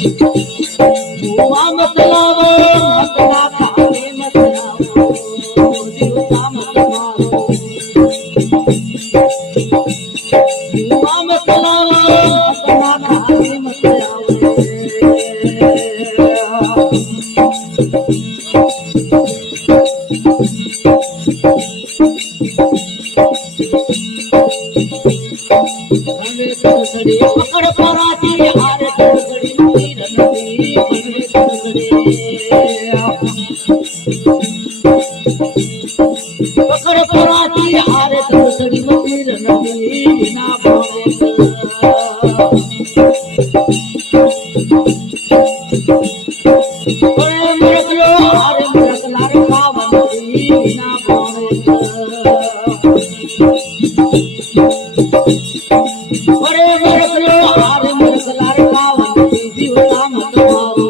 ભુવા મત લાવો મત ના ખાવે મત લાવો જીવતા મત મારો ભુવા મત લાવો મત ના ખાવે મત લાવો હવે તડસડી પકડ પરાતી હારે તડસડી મીર નદી હવે તડસડી પકડ પરાતી હારે તડસડી મીર નદી વિના ભાવે ઓરે મરકલો હારે મરકલા ખાવંદી વિના ભાવે ઓરે મરકલો હારે મરકલા ખાવંદી જીવતા મત મારો